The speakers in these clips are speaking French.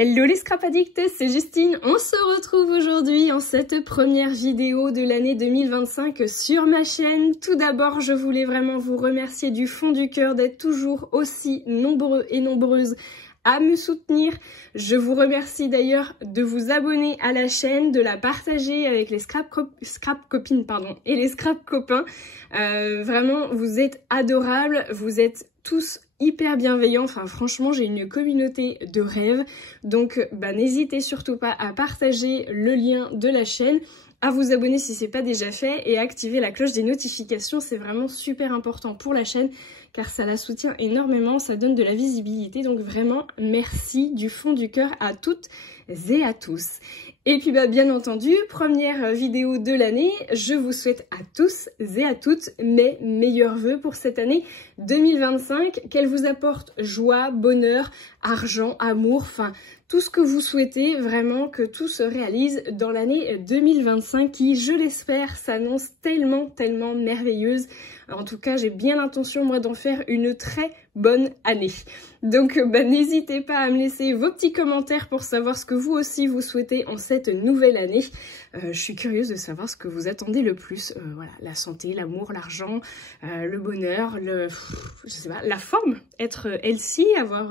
Hello les scrap addicts, c'est Justine. On se retrouve aujourd'hui en cette première vidéo de l'année 2025 sur ma chaîne. Tout d'abord, je voulais vraiment vous remercier du fond du cœur d'être toujours aussi nombreux et nombreuses à me soutenir. Je vous remercie d'ailleurs de vous abonner à la chaîne, de la partager avec les scrap copines et les scrap copains. Vraiment, vous êtes adorables, vous êtes tous hyper bienveillants. Enfin, franchement, j'ai une communauté de rêve. Donc, n'hésitez surtout pas à partager le lien de la chaîne, à vous abonner si c'est pas déjà fait et à activer la cloche des notifications. C'est vraiment super important pour la chaîne car ça la soutient énormément, ça donne de la visibilité. Donc vraiment, merci du fond du cœur à toutes et à tous. Et puis bien entendu, première vidéo de l'année, je vous souhaite à tous et à toutes mes meilleurs vœux pour cette année 2025, qu'elle vous apporte joie, bonheur, argent, amour, enfin tout ce que vous souhaitez, vraiment que tout se réalise dans l'année 2025 qui, je l'espère, s'annonce tellement merveilleuse. En tout cas, j'ai bien l'intention moi d'en faire une très bonne année. Donc n'hésitez pas à me laisser vos petits commentaires pour savoir ce que vous aussi vous souhaitez en cette nouvelle année. Je suis curieuse de savoir ce que vous attendez le plus. Voilà, la santé, l'amour, l'argent, le bonheur, je sais pas, la forme, être healthy, avoir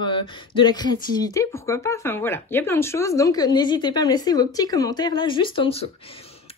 de la créativité, pourquoi pas. Enfin voilà, il y a plein de choses. Donc n'hésitez pas à me laisser vos petits commentaires là juste en dessous.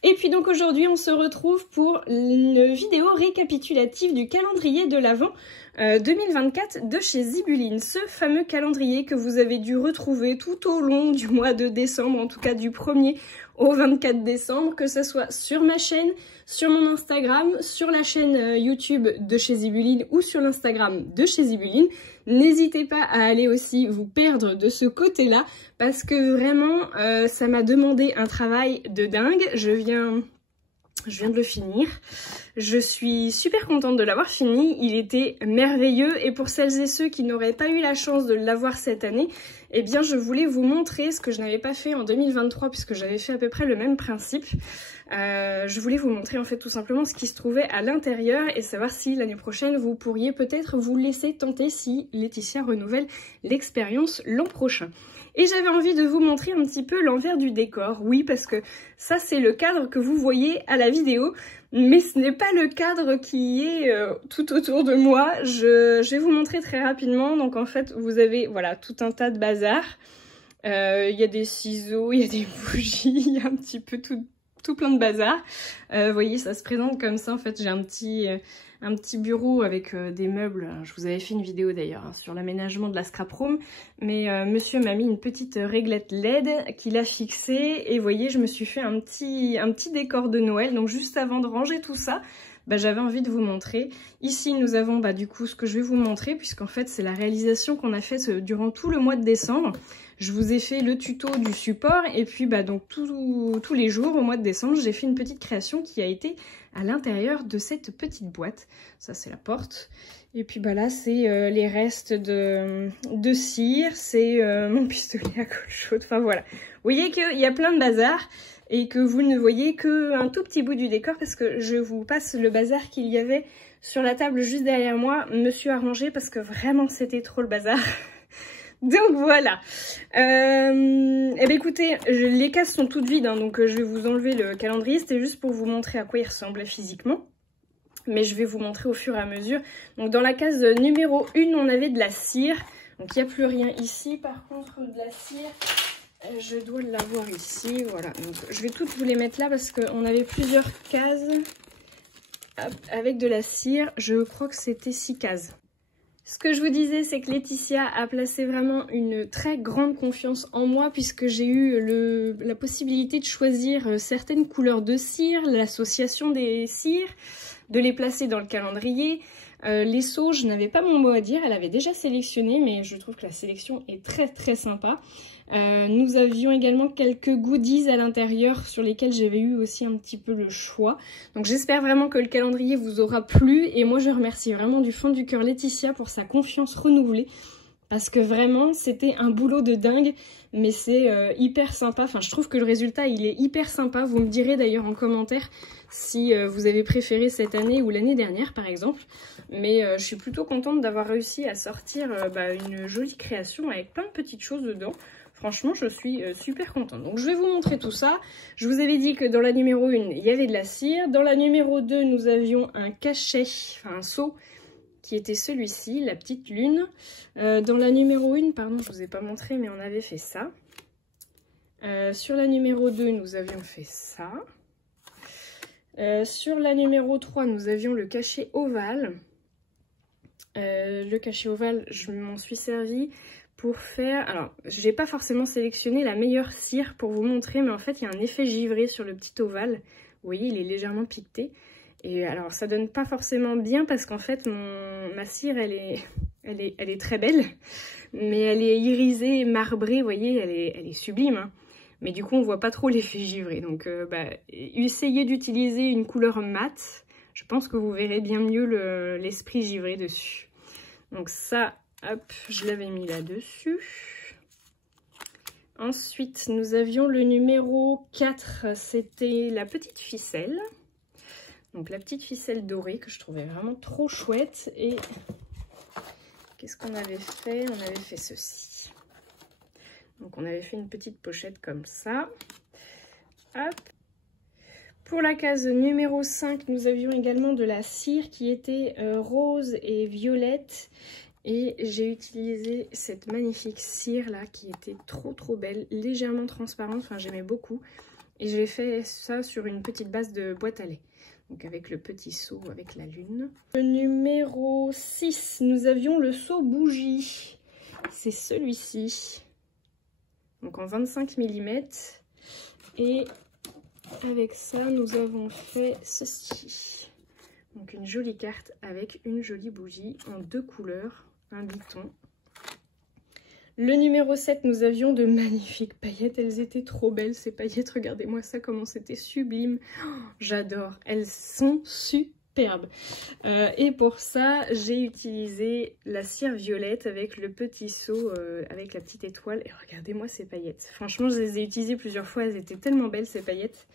Et puis donc aujourd'hui on se retrouve pour une vidéo récapitulative du calendrier de l'Avent 2024 de chez Zibuline. Ce fameux calendrier que vous avez dû retrouver tout au long du mois de décembre, en tout cas du 1er au 24 décembre, que ce soit sur ma chaîne, sur mon Instagram, sur la chaîne YouTube de chez Zibuline ou sur l'Instagram de chez Zibuline. N'hésitez pas à aller aussi vous perdre de ce côté-là parce que vraiment, ça m'a demandé un travail de dingue. Je viens de le finir. Je suis super contente de l'avoir fini. Il était merveilleux et pour celles et ceux qui n'auraient pas eu la chance de l'avoir cette année, eh bien je voulais vous montrer ce que je n'avais pas fait en 2023 puisque j'avais fait à peu près le même principe. Je voulais vous montrer en fait tout simplement ce qui se trouvait à l'intérieur et savoir si l'année prochaine vous pourriez peut-être vous laisser tenter si Laetitia renouvelle l'expérience l'an prochain. Et j'avais envie de vous montrer un petit peu l'envers du décor, oui, parce que ça c'est le cadre que vous voyez à la vidéo, mais ce n'est pas le cadre qui est tout autour de moi. Je vais vous montrer très rapidement. Donc en fait vous avez voilà tout un tas de bazar, il y a des ciseaux, il y a des bougies, il y a un petit peu tout plein de bazar. Vous voyez, ça se présente comme ça. En fait, j'ai un petit bureau avec des meubles. Je vous avais fait une vidéo d'ailleurs sur l'aménagement de la scrap room. Mais monsieur m'a mis une petite réglette LED qu'il a fixée. Et vous voyez, je me suis fait un petit décor de Noël. Donc juste avant de ranger tout ça, j'avais envie de vous montrer. Ici, nous avons du coup ce que je vais vous montrer, puisqu'en fait, c'est la réalisation qu'on a faite durant tout le mois de décembre. Je vous ai fait le tuto du support et puis donc tous les jours au mois de décembre, j'ai fait une petite création qui a été à l'intérieur de cette petite boîte. Ça, c'est la porte. Et puis là, c'est les restes de cire, c'est mon pistolet à colle chaude. Enfin voilà. Vous voyez qu'il y a plein de bazar et que vous ne voyez qu'un tout petit bout du décor parce que je vous passe le bazar qu'il y avait sur la table juste derrière moi. Monsieur a rangé parce que vraiment c'était trop le bazar. Donc voilà. Écoutez, les cases sont toutes vides, hein, donc je vais vous enlever le calendrier. C'était juste pour vous montrer à quoi il ressemblait physiquement. Mais je vais vous montrer au fur et à mesure. Donc dans la case numéro 1, on avait de la cire. Donc il n'y a plus rien ici. Par contre, de la cire, je dois l'avoir ici. Voilà. Donc je vais toutes vous les mettre là parce qu'on avait plusieurs cases avec de la cire. Je crois que c'était 6 cases. Ce que je vous disais, c'est que Laetitia a placé vraiment une très grande confiance en moi puisque j'ai eu la possibilité de choisir certaines couleurs de cire, l'association des cires, de les placer dans le calendrier. Les seaux, je n'avais pas mon mot à dire, elle avait déjà sélectionné, mais je trouve que la sélection est très sympa. Nous avions également quelques goodies à l'intérieur sur lesquels j'avais eu aussi un petit peu le choix. Donc j'espère vraiment que le calendrier vous aura plu et moi je remercie vraiment du fond du cœur Laetitia pour sa confiance renouvelée parce que vraiment c'était un boulot de dingue, mais c'est hyper sympa. Enfin, je trouve que le résultat il est hyper sympa. Vous me direz d'ailleurs en commentaire si vous avez préféré cette année ou l'année dernière par exemple. Mais je suis plutôt contente d'avoir réussi à sortir une jolie création avec plein de petites choses dedans. Franchement, je suis super contente. Donc, je vais vous montrer tout ça. Je vous avais dit que dans la numéro 1, il y avait de la cire. Dans la numéro 2, nous avions un cachet, enfin un seau, qui était celui-ci, la petite lune. Dans la numéro 1, pardon, je ne vous ai pas montré, mais on avait fait ça. Sur la numéro 2, nous avions fait ça. Sur la numéro 3, nous avions le cachet ovale. Le cachet ovale, je m'en suis servi pour faire... Alors, je n'ai pas forcément sélectionné la meilleure cire pour vous montrer, mais en fait, il y a un effet givré sur le petit ovale. Vous voyez, il est légèrement piqueté. Et alors, ça donne pas forcément bien parce qu'en fait, ma cire, elle est très belle. Mais elle est irisée, marbrée, vous voyez, elle est sublime. Hein. Mais du coup, on voit pas trop l'effet givré. Donc, essayez d'utiliser une couleur mate. Je pense que vous verrez bien mieux l'esprit givré dessus. Donc ça... Hop, je l'avais mis là-dessus. Ensuite, nous avions le numéro 4, c'était la petite ficelle. Donc la petite ficelle dorée que je trouvais vraiment trop chouette. Et qu'est-ce qu'on avait fait? On avait fait ceci. Donc on avait fait une petite pochette comme ça. Hop. Pour la case numéro 5, nous avions également de la cire qui était rose et violette. Et j'ai utilisé cette magnifique cire là qui était trop belle, légèrement transparente, enfin j'aimais beaucoup. Et j'ai fait ça sur une petite base de boîte à lait. Donc avec le petit seau avec la lune. Le numéro 6, nous avions le seau bougie. C'est celui-ci. Donc en 25 mm. Et avec ça, nous avons fait ceci. Donc une jolie carte avec une jolie bougie en 2 couleurs. Un biton. Le numéro 7, nous avions de magnifiques paillettes. Elles étaient trop belles ces paillettes. Regardez-moi ça, comment c'était sublime. Oh, j'adore. Elles sont superbes. Et pour ça, j'ai utilisé la cire violette avec le petit seau, avec la petite étoile. Et regardez-moi ces paillettes. Franchement, je les ai utilisées plusieurs fois. Elles étaient tellement belles ces paillettes.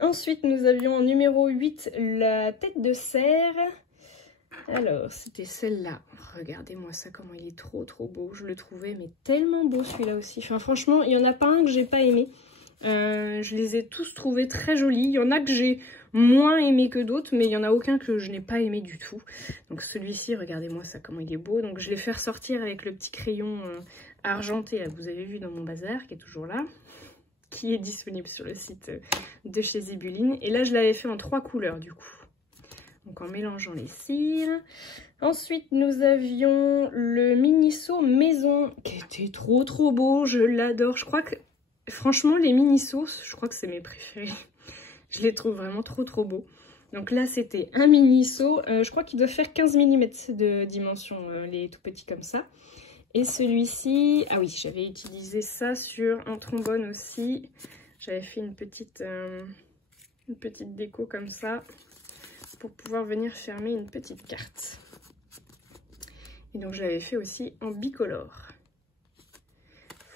Ensuite, nous avions en numéro 8 la tête de cerf. Alors, c'était celle-là. Regardez-moi ça, comment il est trop beau. Je le trouvais mais tellement beau celui-là aussi. Enfin, franchement, il n'y en a pas un que j'ai pas aimé. Je les ai tous trouvés très jolis. Il y en a que j'ai moins aimé que d'autres, mais il n'y en a aucun que je n'ai pas aimé du tout. Donc celui-ci, regardez-moi ça, comment il est beau. Donc je l'ai fait ressortir avec le petit crayon argenté là, que vous avez vu dans mon bazar, qui est toujours là, qui est disponible sur le site de chez Zibuline. Et là, je l'avais fait en 3 couleurs du coup. Donc en mélangeant les cires. Ensuite, nous avions le mini-seau maison qui était trop beau. Je l'adore. Je crois que, franchement, les mini-seaux, je crois que c'est mes préférés. Je les trouve vraiment trop beaux. Donc là, c'était un mini-seau. Je crois qu'il doit faire 15 mm de dimension, les tout petits comme ça. Et celui-ci, ah oui, j'avais utilisé ça sur un trombone aussi. J'avais fait une petite déco comme ça, pour pouvoir venir fermer une petite carte. Et donc je l'avais fait aussi en bicolore.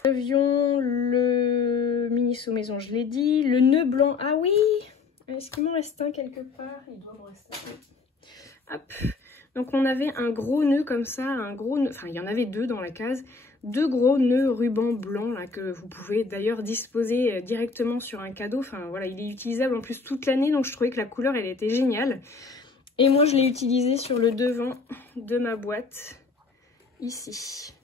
Nous avions le mini-seau maison, je l'ai dit. Le nœud blanc, ah oui! Est-ce qu'il m'en reste un quelque part? Il doit m'en rester un. Hop! Donc on avait un gros nœud comme ça, un gros nœud, enfin il y en avait 2 dans la case. 2 gros nœuds ruban blanc là, que vous pouvez d'ailleurs disposer directement sur un cadeau. Enfin voilà, il est utilisable en plus toute l'année, donc je trouvais que la couleur elle était géniale. Et moi je l'ai utilisé sur le devant de ma boîte, ici.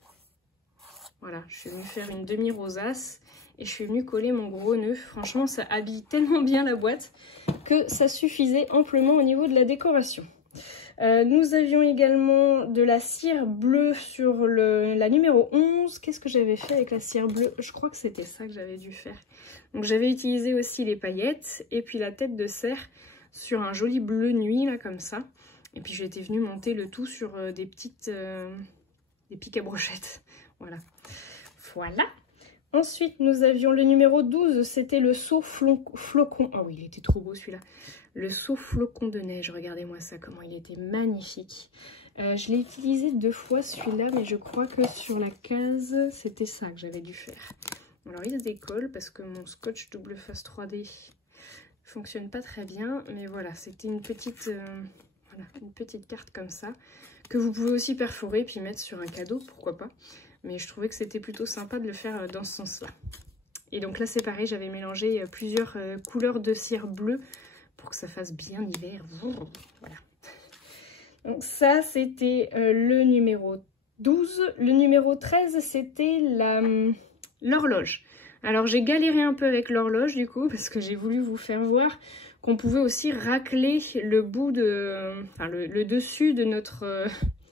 Voilà, je suis venue faire une demi-rosace et je suis venue coller mon gros nœud. Franchement ça habille tellement bien la boîte que ça suffisait amplement au niveau de la décoration. Nous avions également de la cire bleue sur la numéro 11. Qu'est-ce que j'avais fait avec la cire bleue? Je crois que c'était ça que j'avais dû faire. Donc j'avais utilisé aussi les paillettes et puis la tête de cerf sur un joli bleu nuit là comme ça. Et puis j'étais venue monter le tout sur des pics à brochettes. Voilà. Ensuite nous avions le numéro 12, c'était le seau flocon. Oh oui, il était trop beau celui-là. Le seau flocon de neige, regardez-moi ça, comment il était magnifique. Je l'ai utilisé 2 fois celui-là, mais je crois que sur la case, c'était ça que j'avais dû faire. Alors il se décolle parce que mon scotch double face 3D fonctionne pas très bien, mais voilà, c'était une petite carte comme ça, que vous pouvez aussi perforer puis mettre sur un cadeau, pourquoi pas. Mais je trouvais que c'était plutôt sympa de le faire dans ce sens-là. Et donc là c'est pareil, j'avais mélangé plusieurs couleurs de cire bleue pour que ça fasse bien hiver. Voilà. Donc ça c'était le numéro 12. Le numéro 13 c'était l'horloge. Alors j'ai galéré un peu avec l'horloge du coup parce que j'ai voulu vous faire voir qu'on pouvait aussi racler le bout de... Enfin le dessus de notre...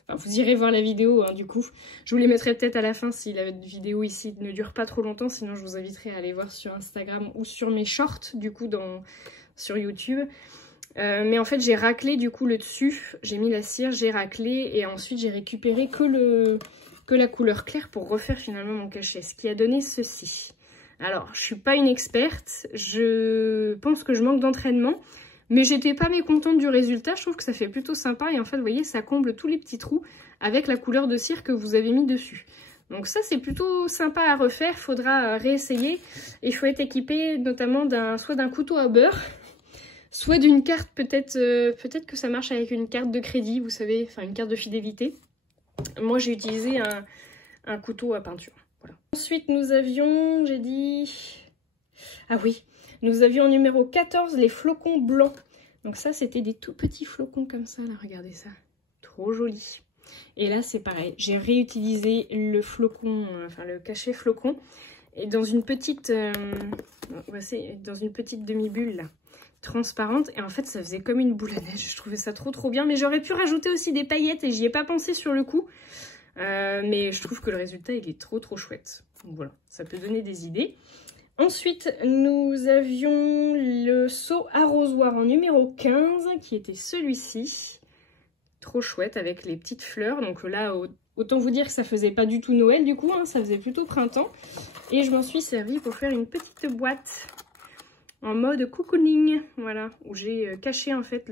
Enfin, vous irez voir la vidéo hein, du coup. Je vous les mettrai peut-être à la fin si la vidéo ici ne dure pas trop longtemps. Sinon je vous inviterai à aller voir sur Instagram ou sur mes shorts du coup sur YouTube. Mais en fait j'ai raclé du coup le dessus. J'ai mis la cire, j'ai raclé et ensuite j'ai récupéré que la couleur claire pour refaire finalement mon cachet. Ce qui a donné ceci. Alors, je suis pas une experte, je pense que je manque d'entraînement, mais j'étais pas mécontente du résultat, je trouve que ça fait plutôt sympa et en fait, vous voyez, ça comble tous les petits trous avec la couleur de cire que vous avez mis dessus. Donc ça, c'est plutôt sympa à refaire, faudra réessayer. Il faut être équipé notamment soit d'un couteau à beurre, soit d'une carte, peut-être que ça marche avec une carte de crédit, vous savez, enfin une carte de fidélité. Moi, j'ai utilisé un couteau à peinture. Voilà. Ensuite, nous avions, j'ai dit... Ah oui, nous avions en numéro 14 les flocons blancs. Donc ça, c'était des tout petits flocons comme ça, là, regardez ça. Trop joli. Et là, c'est pareil, j'ai réutilisé le flocon, enfin le cachet flocon, et dans une petite, demi-bulle, là, transparente. Et en fait, ça faisait comme une boule à neige. Je trouvais ça trop bien. Mais j'aurais pu rajouter aussi des paillettes et j'y ai pas pensé sur le coup. Mais je trouve que le résultat il est trop chouette. Donc voilà, ça peut donner des idées. Ensuite, nous avions le seau arrosoir en numéro 15 qui était celui-ci. Trop chouette avec les petites fleurs. Donc là, autant vous dire que ça faisait pas du tout Noël du coup, hein, ça faisait plutôt printemps. Et je m'en suis servi pour faire une petite boîte en mode cocooning. Voilà, où j'ai caché en fait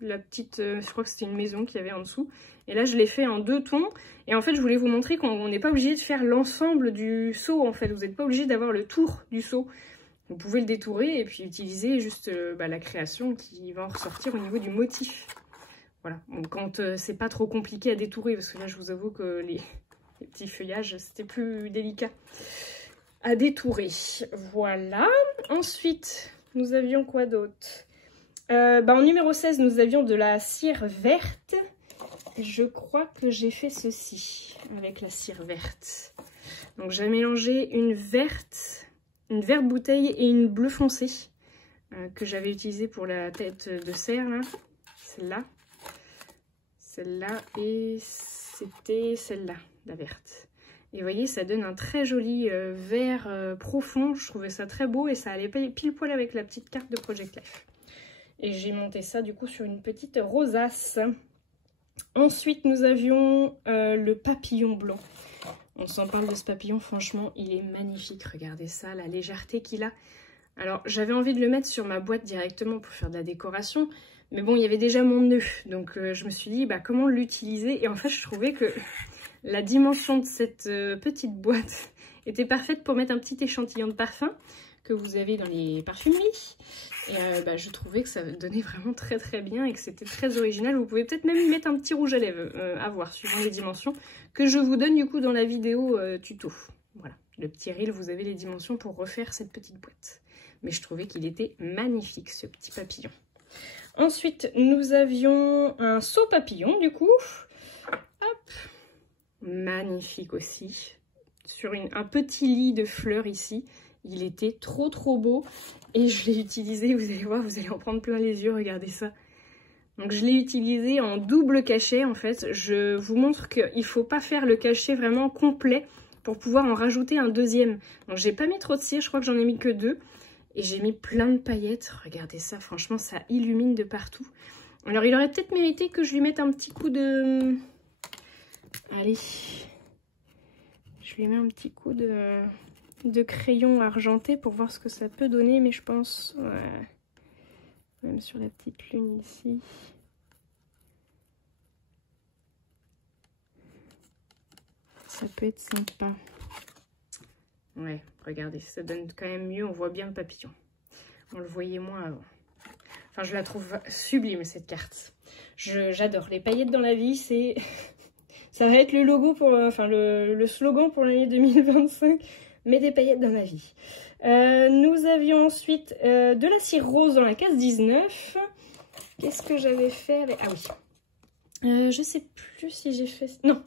la petite, je crois que c'était une maison qu'il y avait en dessous. Et là, je l'ai fait en 2 tons. Et en fait, je voulais vous montrer qu'on n'est pas obligé de faire l'ensemble du seau, en fait. Vous n'êtes pas obligé d'avoir le tour du seau. Vous pouvez le détourer et puis utiliser juste la création qui va en ressortir au niveau du motif. Voilà. Donc, quand c'est pas trop compliqué à détourer, parce que là, je vous avoue que les petits feuillages, c'était plus délicat à détourer. Voilà. Ensuite, nous avions quoi d'autre ? En numéro 16, nous avions de la cire verte. Je crois que j'ai fait ceci avec la cire verte. Donc j'ai mélangé une verte bouteille et une bleu foncé que j'avais utilisée pour la tête de cerf, là. Celle-là et c'était celle-là, la verte. Et vous voyez, ça donne un très joli vert profond. Je trouvais ça très beau et ça allait pile poil avec la petite carte de Project Life. Et j'ai monté ça du coup sur une petite rosace. Ensuite, nous avions le papillon blanc. On s'en parle de ce papillon, franchement, il est magnifique. Regardez ça, la légèreté qu'il a. Alors, j'avais envie de le mettre sur ma boîte directement pour faire de la décoration. Mais bon, il y avait déjà mon nœud. Donc, je me suis dit, comment l'utiliser? Et en fait, je trouvais que la dimension de cette petite boîte était parfaite pour mettre un petit échantillon de parfum que vous avez dans les parfumeries. Et je trouvais que ça donnait vraiment très bien et que c'était très original. Vous pouvez peut-être même y mettre un petit rouge à lèvres à voir suivant les dimensions que je vous donne du coup dans la vidéo tuto. Voilà, le petit reel, vous avez les dimensions pour refaire cette petite boîte. Mais je trouvais qu'il était magnifique ce petit papillon. Ensuite, nous avions un seau papillon du coup. Hop, magnifique aussi. Sur un petit lit de fleurs ici. Il était trop beau et je l'ai utilisé, vous allez voir, vous allez en prendre plein les yeux, regardez ça. Donc je l'ai utilisé en double cachet en fait. Je vous montre qu'il ne faut pas faire le cachet vraiment complet pour pouvoir en rajouter un deuxième. Donc j'ai pas mis trop de cire, je crois que j'en ai mis que 2. Et j'ai mis plein de paillettes, regardez ça, franchement ça illumine de partout. Alors il aurait peut-être mérité que je lui mette un petit coup de... Allez, je lui mets un petit coup de crayon argenté pour voir ce que ça peut donner, mais je pense, ouais, même sur la petite lune ici. ça peut être sympa. Ouais, regardez, ça donne quand même mieux, on voit bien le papillon. On le voyait moins avant. Enfin, je la trouve sublime, cette carte. J'adore. Les paillettes dans la vie, c'est... ça va être le logo pour... enfin, le slogan pour l'année 2025. Mais des paillettes dans la vie. Nous avions ensuite de la cire rose dans la case 19. Qu'est-ce que j'avais fait avec... Ah oui. Je sais plus si j'ai fait... Non,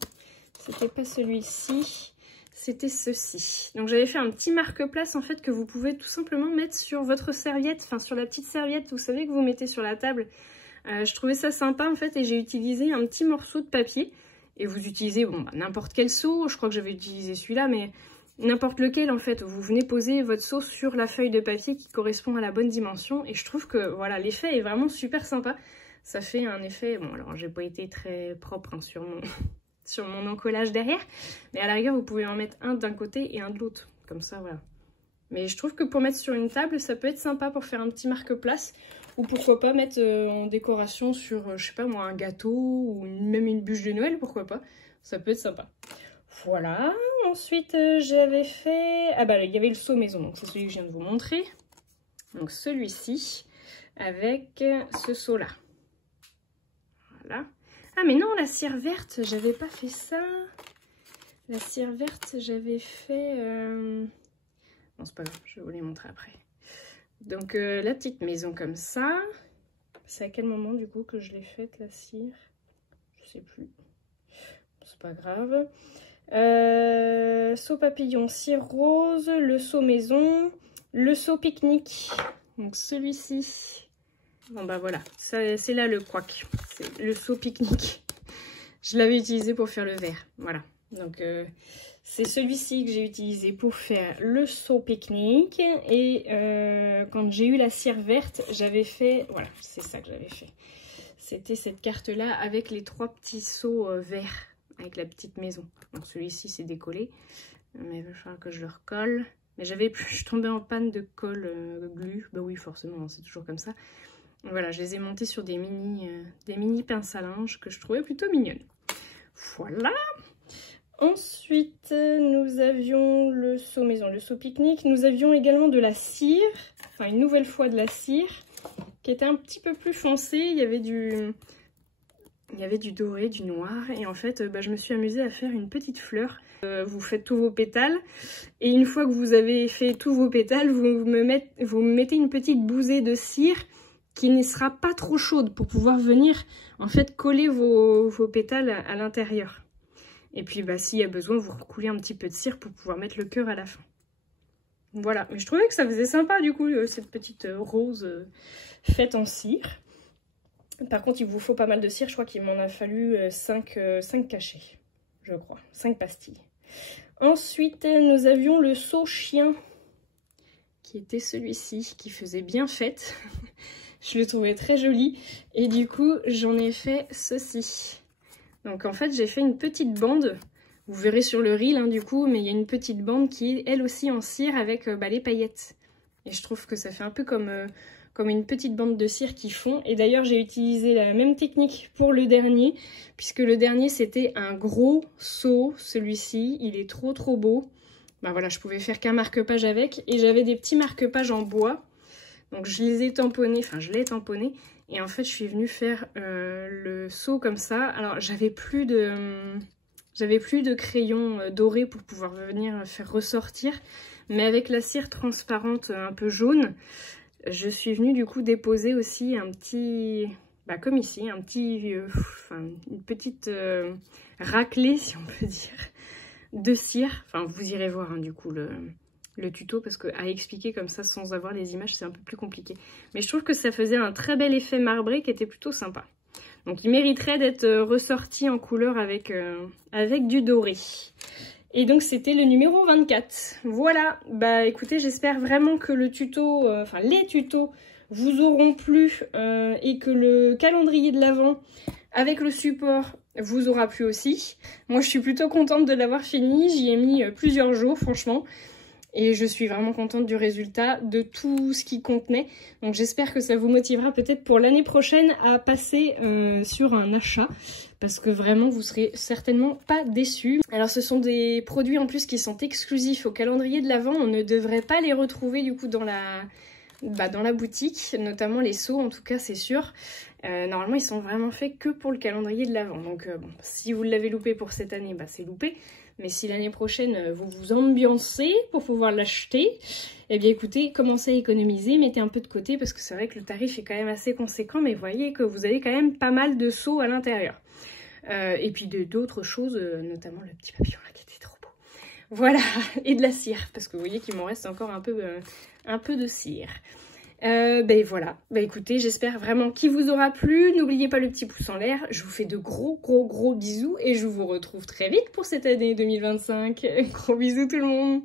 c'était pas celui-ci. C'était ceci. Donc j'avais fait un petit marque-place en fait que vous pouvez tout simplement mettre sur votre serviette, enfin sur la petite serviette, vous savez, que vous mettez sur la table. Je trouvais ça sympa en fait et j'ai utilisé un petit morceau de papier. Et vous utilisez bon, bah, n'importe quel seau, je crois que j'avais utilisé celui-là, mais n'importe lequel en fait. Vous venez poser votre seau sur la feuille de papier qui correspond à la bonne dimension. Et je trouve que voilà, l'effet est vraiment super sympa. Ça fait un effet, bon alors j'ai pas été très propre hein, sur mon encollage derrière, mais à la rigueur vous pouvez en mettre un d'un côté et un de l'autre, comme ça voilà. Mais je trouve que pour mettre sur une table, ça peut être sympa pour faire un petit marque-place, ou pourquoi pas mettre en décoration sur, je sais pas moi, un gâteau, ou même une bûche de Noël, pourquoi pas, ça peut être sympa. Voilà, ensuite j'avais fait, ah bah il y avait le seau maison, donc c'est celui que je viens de vous montrer, donc celui-ci, avec ce seau là, voilà. Ah mais non, la cire verte, j'avais pas fait ça. La cire verte, j'avais fait... Non, c'est pas grave, je vais vous les montrer après. Donc la petite maison comme ça. C'est à quel moment du coup que je l'ai faite, la cire? Je sais plus. C'est pas grave. Seau papillon, cire rose, le seau maison, le seau pique-nique. Donc celui-ci. Bon bah voilà, c'est là le couac, c'est le seau pique-nique. Je l'avais utilisé pour faire le verre, voilà. Donc c'est celui-ci que j'ai utilisé pour faire le seau pique-nique. Et quand j'ai eu la cire verte, j'avais fait, voilà, c'est ça que j'avais fait. C'était cette carte-là avec les 3 petits seaux verts, avec la petite maison. Donc celui-ci c'est décollé, mais il va falloir que je le recolle. Mais je suis tombée en panne de colle glu, bah oui forcément, c'est toujours comme ça. Voilà, je les ai montés sur des mini pinces à linge que je trouvais plutôt mignonnes. Voilà. Ensuite, nous avions le seau maison, le seau pique-nique. Nous avions également de la cire, enfin une nouvelle fois de la cire, qui était un petit peu plus foncée. Il y avait du doré, du noir. Et en fait, bah, je me suis amusée à faire une petite fleur. Vous faites tous vos pétales. Et une fois que vous avez fait tous vos pétales, vous mettez une petite bousée de cire qui ne sera pas trop chaude pour pouvoir venir en fait coller vos pétales à l'intérieur. Et puis bah, s'il y a besoin, vous recoulez un petit peu de cire pour pouvoir mettre le cœur à la fin. Voilà, mais je trouvais que ça faisait sympa du coup, cette petite rose faite en cire. Par contre, il vous faut pas mal de cire, je crois qu'il m'en a fallu 5 cachets, je crois, 5 pastilles. Ensuite, nous avions le seau chien, qui était celui-ci, qui faisait bien fête. Je le trouvais très joli et du coup j'en ai fait ceci. Donc en fait j'ai fait une petite bande, vous verrez sur le reel hein, du coup, mais il y a une petite bande qui est elle aussi en cire avec les paillettes. Et je trouve que ça fait un peu comme une petite bande de cire qui fond. Et d'ailleurs j'ai utilisé la même technique pour le dernier, puisque le dernier c'était un gros seau, celui-ci, il est trop beau. Bah voilà, je pouvais faire qu'un marque-page avec et j'avais des petits marque-pages en bois. Donc je les ai tamponnés, enfin je l'ai tamponné et en fait je suis venue faire le seau comme ça. Alors j'avais plus de crayon doré pour pouvoir venir faire ressortir, mais avec la cire transparente un peu jaune, je suis venue du coup déposer aussi un petit, bah comme ici, un petit, une petite raclée si on peut dire, de cire. Enfin vous irez voir hein, du coup le tuto parce que à expliquer comme ça sans avoir les images c'est un peu plus compliqué. Mais je trouve que ça faisait un très bel effet marbré qui était plutôt sympa. Donc il mériterait d'être ressorti en couleur avec du doré. Et donc c'était le numéro 24. Voilà, bah écoutez, j'espère vraiment que le tuto, les tutos vous auront plu et que le calendrier de l'Avent avec le support vous aura plu aussi. Moi je suis plutôt contente de l'avoir fini, j'y ai mis plusieurs jours franchement. Et je suis vraiment contente du résultat, de tout ce qu'il contenait. Donc j'espère que ça vous motivera peut-être pour l'année prochaine à passer sur un achat. parce que vraiment vous serez certainement pas déçus. Alors ce sont des produits en plus qui sont exclusifs au calendrier de l'Avent, on ne devrait pas les retrouver du coup dans la boutique, notamment les seaux en tout cas c'est sûr. Normalement ils sont vraiment faits que pour le calendrier de l'Avent, donc bon, si vous l'avez loupé pour cette année, bah c'est loupé. Mais si l'année prochaine vous vous ambiancez pour pouvoir l'acheter, eh bien écoutez, commencez à économiser, mettez un peu de côté parce que c'est vrai que le tarif est quand même assez conséquent, mais voyez que vous avez quand même pas mal de seaux à l'intérieur. Et puis d'autres choses, notamment le petit papillon là qui était trop beau. Voilà, et de la cire, parce que vous voyez qu'il m'en reste encore un peu de cire. Ben voilà, ben écoutez, j'espère vraiment qu'il vous aura plu. N'oubliez pas le petit pouce en l'air. Je vous fais de gros bisous et je vous retrouve très vite pour cette année 2025. Gros bisous tout le monde.